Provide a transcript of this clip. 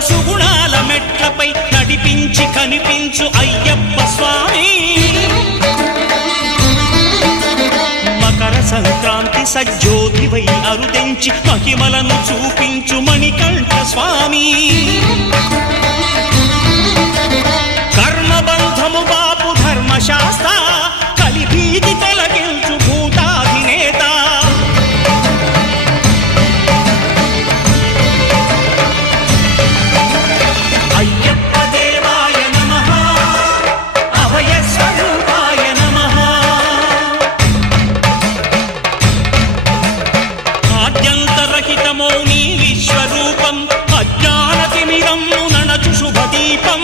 సుగుణాల మెట్లపై నడిపించి కనిపించు అయ్యప్ప స్వామి. మకర సంక్రాంతి సజ్జోతివై అరుదించి మహిమలను చూపించు మణికంఠ స్వామి. కర్మబంధము బాపు ధర్మశాస్త్ర కలిభీతి తొలగించు భూతాధినేత. అయ్యప్ప దేవాయ నమః, అభయ స్వరూపాయ నమః. ఆద్యంతరహితమో నీ విశ్వరూపం, అజ్ఞానతిమిరము నణచు శుభదీపం.